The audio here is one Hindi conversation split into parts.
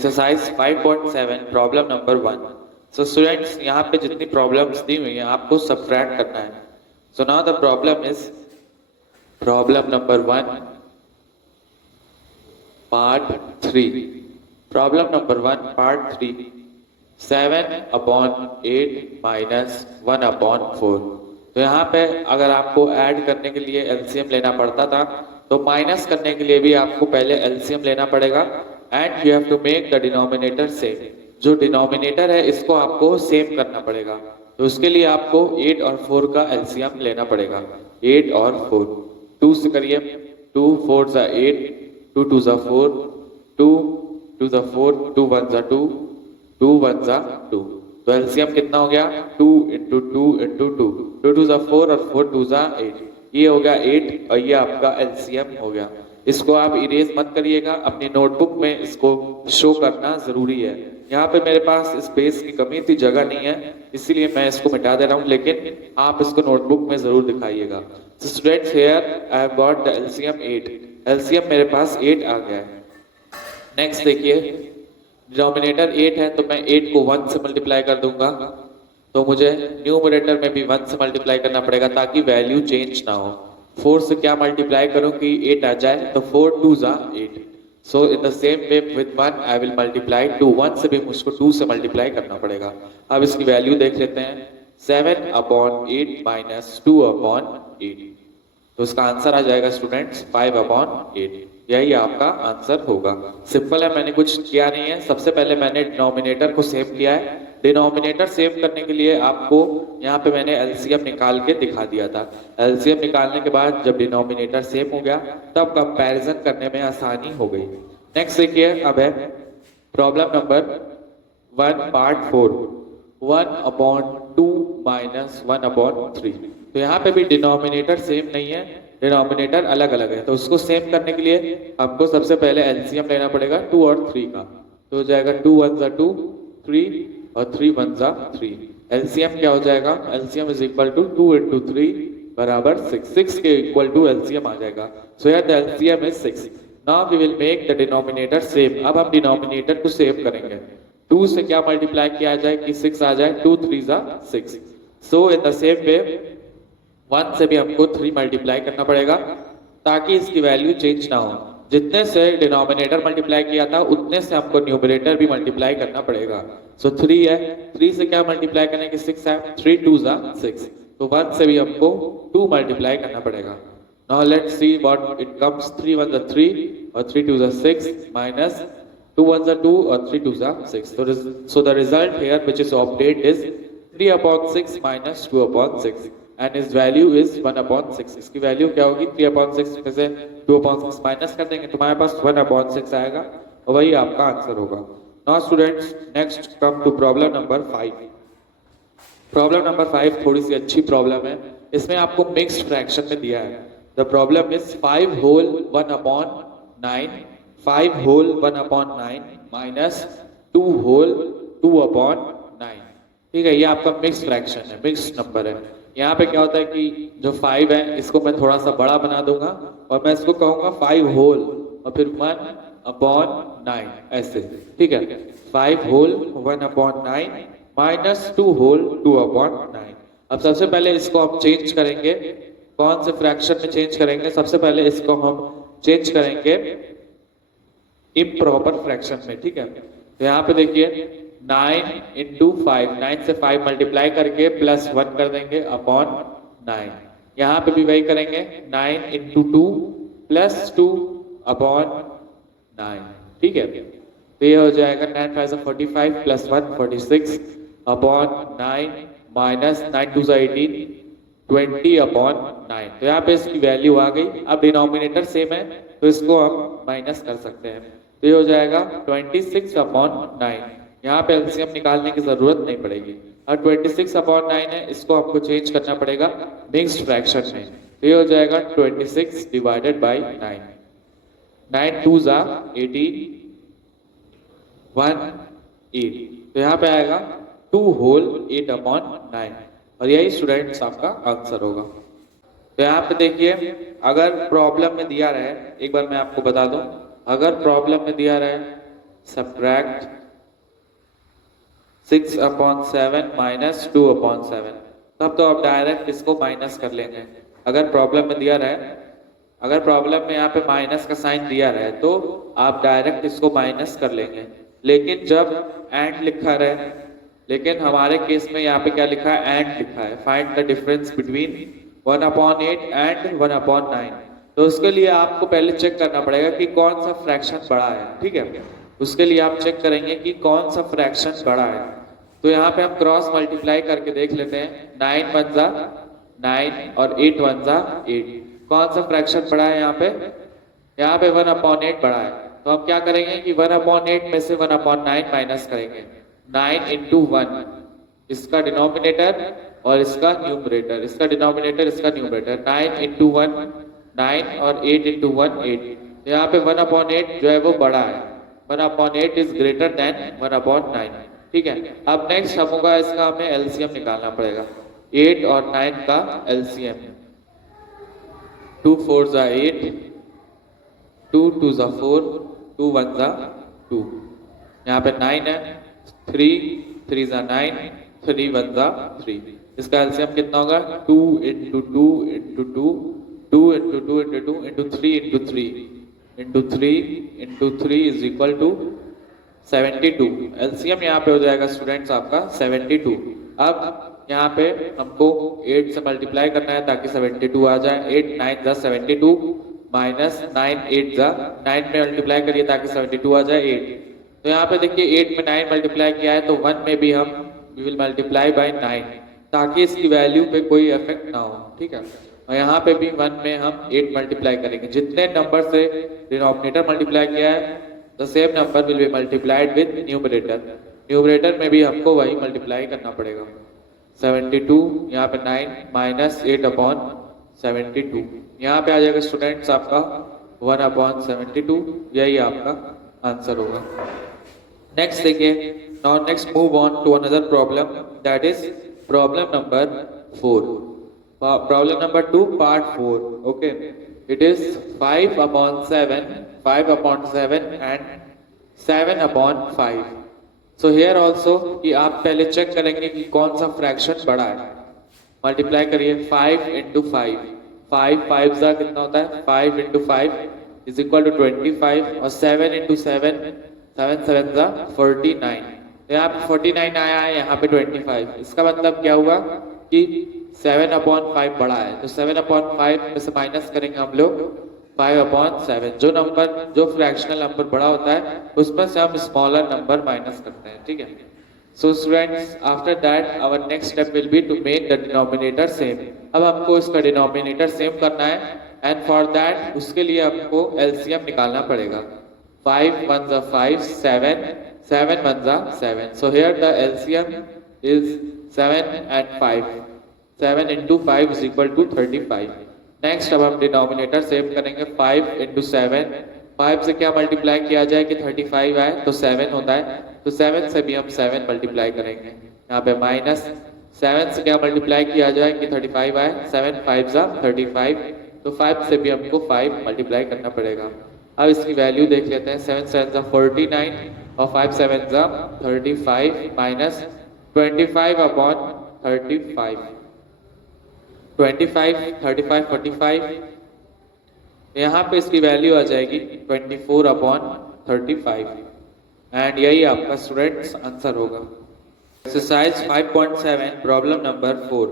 Exercise 5.7 problem number 1। So students, यहाँ पे जितनी प्रॉब्लम्स दी हुई हैं आपको सब्ट्रैक्ट करना है। So now the problem is problem number 1 part 3। Problem number 1 part 3, 7/8 minus 1/4। तो यहाँ पे अगर आपको ऐड करने के लिए एलसीएम लेना पड़ता था, तो माइनस करने के लिए भी आपको पहले एलसीएम लेना पड़ेगा and you have to make the denominator same. जो डिनोमिनेटर है इसको आपको सेम करना पड़ेगा, तो उसके लिए आपको 8 और 4 का एलसीएम लेना पड़ेगा। 8 और 4, 2 से करिए, 2 4 ज़ा 8, 2 2 ज़ा 4, 2 2 ज़ा 4, 2 1 ज़ा 2, 2 1 ज़ा 2। तो एलसीएम कितना हो गया? 2 इंटू 2 इंटू 2, 2 2 ज़ा 4 और 4 2 ज़ा 8। ये हो गया 8 और ये आपका एलसीएम हो गया। इसको आप इरेज मत करिएगा, अपनी नोटबुक में इसको शो करना जरूरी है। यहाँ पे मेरे पास स्पेस की कमी थी, जगह नहीं है, इसीलिए मैं इसको मिटा दे रहा हूँ, लेकिन आप इसको नोटबुक में जरूर दिखाइएगा। Students, here I have got the LCM 8। LCM मेरे पास 8 आ गया है। नेक्स्ट देखिए, डिनोमिनेटर 8 है तो मैं 8 को 1 से मल्टीप्लाई कर दूंगा, तो मुझे न्यूमरेटर में भी 1 से मल्टीप्लाई करना पड़ेगा ताकि वैल्यू चेंज ना हो। 4 से क्या मल्टीप्लाई करूं कि 8 आ जाए, तो 4 2 ज़ा 8। So in the same way with 1 I will multiply 2। 1 से भी मुझको 2 से मल्टीप्लाई करना पड़ेगा। अब इसकी वैल्यू देख लेते हैं, 7/8 माइनस 2/8। तो इसका आंसर आ जाएगा स्टूडेंट्स 5/8। यही आपका आंसर होगा। सिंपल है, मैंने कुछ किया नहीं है। सबसे पहले मैंने डिनोमिनेटर को सेव किया है। डिनोमिनेटर सेव करने के लिए आपको यहाँ पे मैंने एलसीएम निकाल के दिखा दिया था। एलसीएम निकालने के बाद जब डिनोमिनेटर सेव हो गया तब कंपैरिजन करने में आसानी हो गई। नेक्स्ट देखिए, अब है प्रॉब्लम नंबर 1 पार्ट 4, 1/2 माइनस 1/3। तो यहाँ पे भी डिनोमिनेटर सेम नहीं है, डिनोमिनेटर अलग अलग है। तो उसको सेम करने के लिए हमको सबसे पहले एलसीएम लेना पड़ेगा 2 और 3 का। तो हो जाएगा 2 1 ज़ा 2, 3 और 3 1 ज़ा 3। एलसीएम क्या हो जाएगा? LCM is equal to 2 into 3 बराबर 6। 6 के इक्वल टू एलसीएम आ जाएगा। So here the LCM is 6। Now we will make the denominator same. अब हम डिनोमिनेटर को सेव करेंगे। 2 से क्या मल्टीप्लाई किया जाए कि 6 आ जाए? 2 3 ज़ा 6। सो इन द सेम वे 1 से भी हमको 3 मल्टीप्लाई करना पड़ेगा ताकि इसकी वैल्यू चेंज ना हो। जितने से डिनोमिनेटर मल्टीप्लाई किया था उतने से हमको न्यूमरेटर भी मल्टीप्लाई करना पड़ेगा। सो 3 है, 3 से क्या मल्टीप्लाई करने की 6 है, 3 2 ज़ा 6। तो 1 से भी हमको 2 मल्टीप्लाई करना पड़ेगा। Now let's see what it comes. 3 1 ज़ा 3 और 3 2 ज़ा 6 माइनस 2 1 ज़ा 2 और 3 2 ज़ा 6। So the result here which is obtained is 3/6 minus 2/6 and its value is 1/6। इसकी वैल्यू क्या होगी? 3/6 में से 2/6 माइनस कर देंगे तो हमारे पास 1/6 आएगा और वही आपका आंसर होगा। Now students, next come to problem number 5। Problem number 5 थोड़ी सी अच्छी प्रॉब्लम है। इसमें आपको मिक्स्ड फ्रैक्शन में दिया है। The problem is 5 whole 1/9, 5 whole 1/9 minus 2 whole 2/9। ठीक है, ये आपका मिक्स फ्रैक्शन है, मिक्स नंबर है। यहाँ पे क्या होता है कि जो 5 है इसको मैं थोड़ा सा बड़ा बना दूंगा और मैं इसको कहूंगा 5 होल और फिर 1/9 ऐसे। ठीक है, 5 होल 1/9 माइनस 2 होल 2/9। अब सबसे पहले इसको हम चेंज करेंगे। कौन से फ्रैक्शन में चेंज करेंगे? सबसे पहले इसको हम चेंज करेंगे इम्प्रॉपर फ्रैक्शन में। ठीक है, तो यहाँ पे देखिए 9 इंटू 5, 9 से 5 मल्टीप्लाई करके प्लस 1 कर देंगे अपॉन 9। यहाँ पे भी वही करेंगे, 9 इंटू 2 प्लस 2 अपॉन 9। ठीक है, तो ये हो जाएगा 9 5 45 प्लस 1 46 अपॉन 9 माइनस 9 2 18 20/9। तो यहाँ पे इसकी वैल्यू आ गई। अब डिनोमिनेटर सेम है तो इसको हम माइनस कर सकते हैं। तो ये हो जाएगा 26/9। यहाँ पे एलसीएम निकालने की जरूरत नहीं पड़ेगी। और 26/9 है, इसको आपको चेंज करना पड़ेगा मिक्स्ड फ्रैक्शन में। तो ये हो जाएगा 26 डिवाइडेड बाई 9। 9 2 ज़ा 18 1 8। तो यहाँ पे आएगा 2 होल 8/9 और यही स्टूडेंट्स आपका आंसर होगा। तो यहाँ पे देखिए, अगर प्रॉब्लम में दिया रहे, एक बार मैं आपको बता दूं, अगर प्रॉब्लम में दिया रहे सब्ट्रैक्ट 6/7 माइनस 2/7। तब तो आप डायरेक्ट इसको माइनस कर लेंगे। अगर प्रॉब्लम में दिया रहे, अगर प्रॉब्लम में यहाँ पे माइनस का साइन दिया रहे तो आप डायरेक्ट इसको माइनस कर लेंगे। लेकिन जब एंड लिखा रहे, लेकिन हमारे केस में यहाँ पे क्या लिखा है, एंड लिखा है, find the difference between 1/8 and 1/9। तो उसके लिए आपको पहले चेक करना पड़ेगा कि कौन सा फ्रैक्शन बड़ा है। ठीक है, उसके लिए आप चेक करेंगे कि कौन सा फ्रैक्शन बड़ा है। तो यहाँ पे हम क्रॉस मल्टीप्लाई करके देख लेते हैं। 9 1 जा 9 और 8 1 जा 8। कौन सा फ्रैक्शन बड़ा है यहाँ पे? यहाँ पे 1/8 बड़ा है। तो हम क्या करेंगे कि 1/8 में से 1/9 माइनस करेंगे। 9 इंटू 1 इसका डिनोमिनेटर और इसका न्यूमरेटर, इसका डिनोमिनेटर इसका न्यूमरेटर। 9 इंटू 1 9 और 8 इंटू 1 8। तो यहाँ पे 1/8 जो है वो बड़ा है। 1/8 इज ग्रेटर देन 1/9। ठीक है, अब नेक्स्ट हम होगा इसका हमें एलसीएम निकालना पड़ेगा। 8 और 9 का एलसीएम। 2 4 जा 8, 2 2 जा 4, 2 1 जा 2। यहाँ पे 9 है, 3 3 जा 9, 3 1 जा 3। इसका एलसीएम कितना होगा? 2 into 2 into 2, 2 into 2 into 2 into 3 into 3 into 3 into 3 is equal to 72। LCM यहाँ पे हो जाएगा स्टूडेंट्स आपका 72। अब यहाँ पे हमको 8 से मल्टीप्लाई करना है ताकि 72 आ जाए। 8 9 जा 72 माइनस 9 8 जा 9 में मल्टीप्लाई करिए ताकि 72 आ जाए 8। तो यहाँ पे देखिए 8 में 9 मल्टीप्लाई किया है तो 1 में भी हम विल मल्टीप्लाई बाय 9 ताकि इसकी वैल्यू पे कोई इफेक्ट ना हो। ठीक है, और यहाँ पे भी 1 में हम 8 मल्टीप्लाई करेंगे। जितने नंबर से डिनोमिनेटर मल्टीप्लाई किया है the same number will be multiplied with numerator. Numerator में भी हमको वही मल्टीप्लाई करना पड़ेगा। 72 यहाँ पे 9 माइनस 8/72। यहाँ पे आ जाएगा स्टूडेंट्स आपका 1/72। यही आपका आंसर होगा। नेक्स्ट देखिए, now next move on to another problem, that is problem number 4। Problem number 2 part 4। Okay, it is 5/7, 5/7 and 7/5। So here also कि आप पहले चेक करेंगे कि कौन सा फ्रैक्शन बड़ा है। मल्टीप्लाई करिए 5 इंटू 5, 5 5 जा कितना होता है? 5 इंटू 5 इज इक्वल टू 25 और 7 इंटू 7 7 7 जा 49। तो यहाँ पे 49 आया है, यहाँ पे 25। इसका मतलब क्या हुआ कि 7/5 बड़ा है। तो 7/5 में से माइनस करेंगे हम लोग 5/7। जो नंबर जो फ्रैक्शनल नंबर बड़ा होता है उसमें से हम स्मॉलर नंबर माइनस करते हैं। ठीक है, so students after that our next step will be to make the denominator same. अब हमको इसका डिनोमिनेटर सेम करना है एंड फॉर दैट उसके लिए हमको एलसीएम निकालना पड़ेगा। 5 1 जा 5, 7 7 1 जा 7। So here the LCM is 7 and 5। 7 into 5 is equal to 35। Next अब हम डिनोमिनेटर सेव करेंगे। 5 इंटू 7, 5 से क्या मल्टीप्लाई किया जाए कि 35 आए तो 7 होता है। तो 7 से भी हम 7 मल्टीप्लाई करेंगे। यहाँ पे माइनस 7 से क्या मल्टीप्लाई किया जाए कि 35 आए, 7 5 जा 35। तो 5 से भी हमको 5 मल्टीप्लाई करना पड़ेगा। अब इसकी वैल्यू देख लेते हैं। 7 7 जा 49 और 5 7 जा 35 माइनस 25/35। 25 35 45। यहाँ पे इसकी वैल्यू आ जाएगी 24/35 एंड यही आपका स्टूडेंट्स आंसर होगा। Exercise 5.7 problem number 4।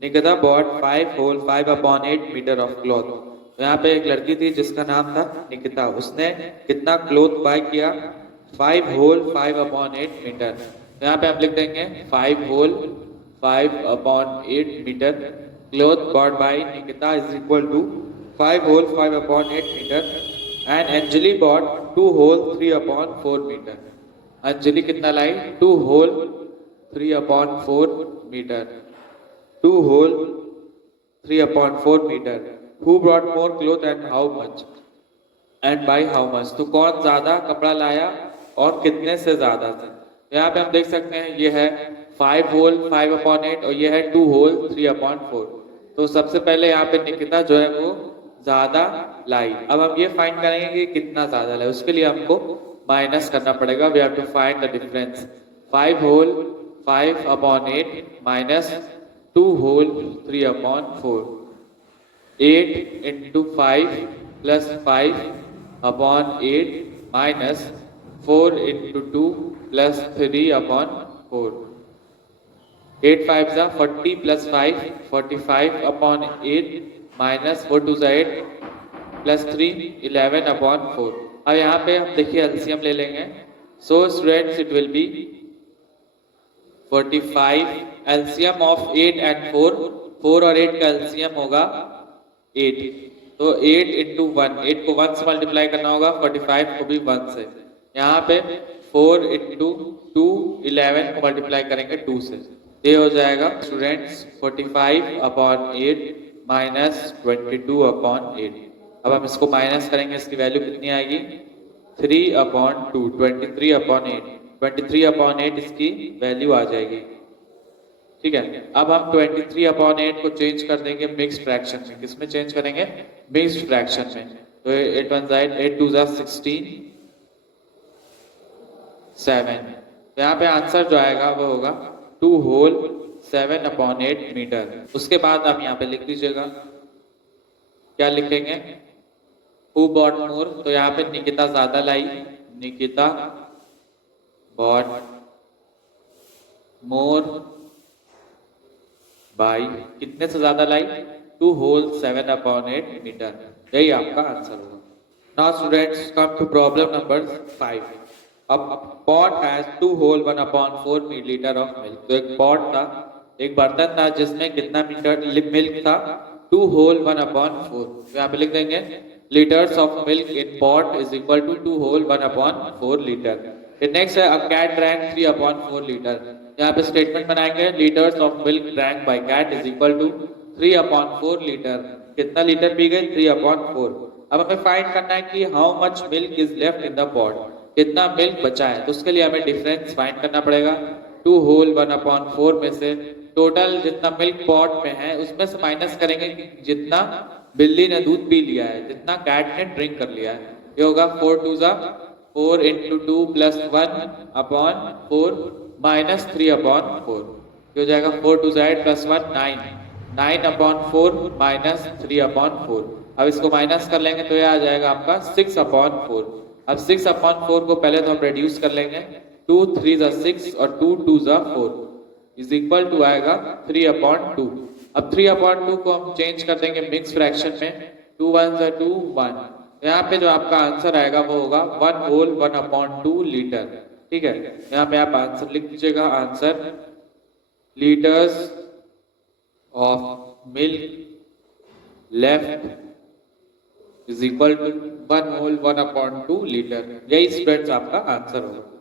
Nikita bought 5 whole 5/8 metre of cloth. तो यहाँ पे एक लड़की थी जिसका नाम था निकिता। उसने कितना क्लॉथ बाय किया? 5 होल 5/8 मीटर। तो यहाँ पे हम लिख देंगे 5 whole 5/8 metre cloth bought by Nikita is equal to 5 whole 5/8 meter and Anjali bought 2 whole 3/4 meter। Anjali कितना लाई? 2 whole 3/4 meter। 2 whole 3/4 meter। Who brought more cloth and how much? And by how much? तो कौन ज्यादा कपड़ा लाया और कितने से ज्यादा से? यहाँ पे हम देख सकते हैं ये है 5 होल 5/8 और ये है 2 होल 3/4। तो सबसे पहले यहाँ पे निकिता जो है वो ज्यादा लाई। अब हम ये फाइंड करेंगे कि कितना ज्यादा लाई। उसके लिए हमको माइनस करना पड़ेगा। We have to find the difference. 5 whole 5 upon 8 minus 2 whole 3 upon 4। 8 into 5 plus 5 upon 8 minus 4 into 2 plus 3 upon 4। 8 5 जा 40 प्लस 5 45 अपॉन 8 माइनस 4 2 जा 8 प्लस 3 11 अपॉन 4। अब यहाँ पे हम देखिए एलसीएम ले लेंगे। So students it will be 45 LCM of 8 and 4। 4 और 8 का एलसीएम होगा 8। तो 8 इंटू 1, 8 को 1 से मल्टीप्लाई करना होगा, 45 को भी 1 से। यहाँ पे 4 इंटू 2 11 को मल्टीप्लाई करेंगे 2 से। ये हो जाएगा स्टूडेंट्स 45 अपॉन 8 माइनस 22 अपॉन 8। अब हम इसको माइनस करेंगे, इसकी वैल्यू कितनी आएगी 3 अपॉन 2 23 अपॉन 8। 23 अपॉन 8 इसकी वैल्यू आ जाएगी। ठीक है, अब हम 23 अपॉन 8 को चेंज कर देंगे मिक्स्ड फ्रैक्शन में। किसमें चेंज करेंगे? मिक्स्ड फ्रैक्शन में। तो 8 1 जा 8 2 जा 16 7। तो यहाँ पे आंसर जो आएगा वो होगा 2 होल 7 अपॉन 8 मीटर। उसके बाद आप यहाँ पे लिख दीजिएगा, क्या लिखेंगे? Who bought more? तो यहाँ पे निकिता ज्यादा लाई, निकिता bought more by कितने से ज्यादा लाई? 2 होल 7 अपॉन 8 मीटर। यही आपका आंसर होगा। Now students come to problem number 5। अब pot has 2 whole 1 upon 4 millilitre of milk. तो एक पॉट था, एक बर्तन था जिसमें कितना मीटर मिल्क था? 2 होल 1 अपॉन 4। तो यहाँ पे लिख देंगे liters of milk in pot is equal to 2 whole 1 upon 4 liter. Then next है a cat drank 3 upon 4 liter. यहाँ पे स्टेटमेंट बनाएंगे liters of milk drank by cat is equal to 3 upon 4 liter. कितना लीटर पी गए? 3 upon 4। अब हमें फाइंड करना है कि how much milk is left in the pot. कितना मिल्क बचा है, तो उसके लिए हमें डिफरेंस फाइंड करना पड़ेगा। 2 होल 1 अपॉन 4 में से टोटल जितना मिल्क पॉट में है उसमें से माइनस करेंगे जितना बिल्ली ने दूध पी लिया है, जितना कैट ने ड्रिंक कर लिया है। ये होगा 4 2 जा 4 into 2 plus 1 upon 4 minus 3 upon 4। ये हो जाएगा 4 2 जा 8 प्लस 1 9 9 अपॉन 4 माइनस 3 अपॉन 4। अब इसको माइनस कर लेंगे तो ये आ जाएगा आपका 6 अपॉन 4। अब 6 अपॉन 4 को पहले तो हम रिड्यूस कर लेंगे। 2 3 जा 6 और 2 2 जा 4 इज इक्वल टू आएगा 3 अपॉन 2। अब 3 अपॉन 2 को हम चेंज कर देंगे मिक्स फ्रैक्शन में। 2 1 जा 2 1। यहाँ पे जो आपका आंसर आएगा वो होगा 1 होल 1 अपॉन 2 लीटर। ठीक है, यहाँ पे आप आंसर लिख दीजिएगा। Answer litres of milk left is equal to 1 whole 1 upon 2 litre. यही स्टूडेंट्स आपका आंसर होगा।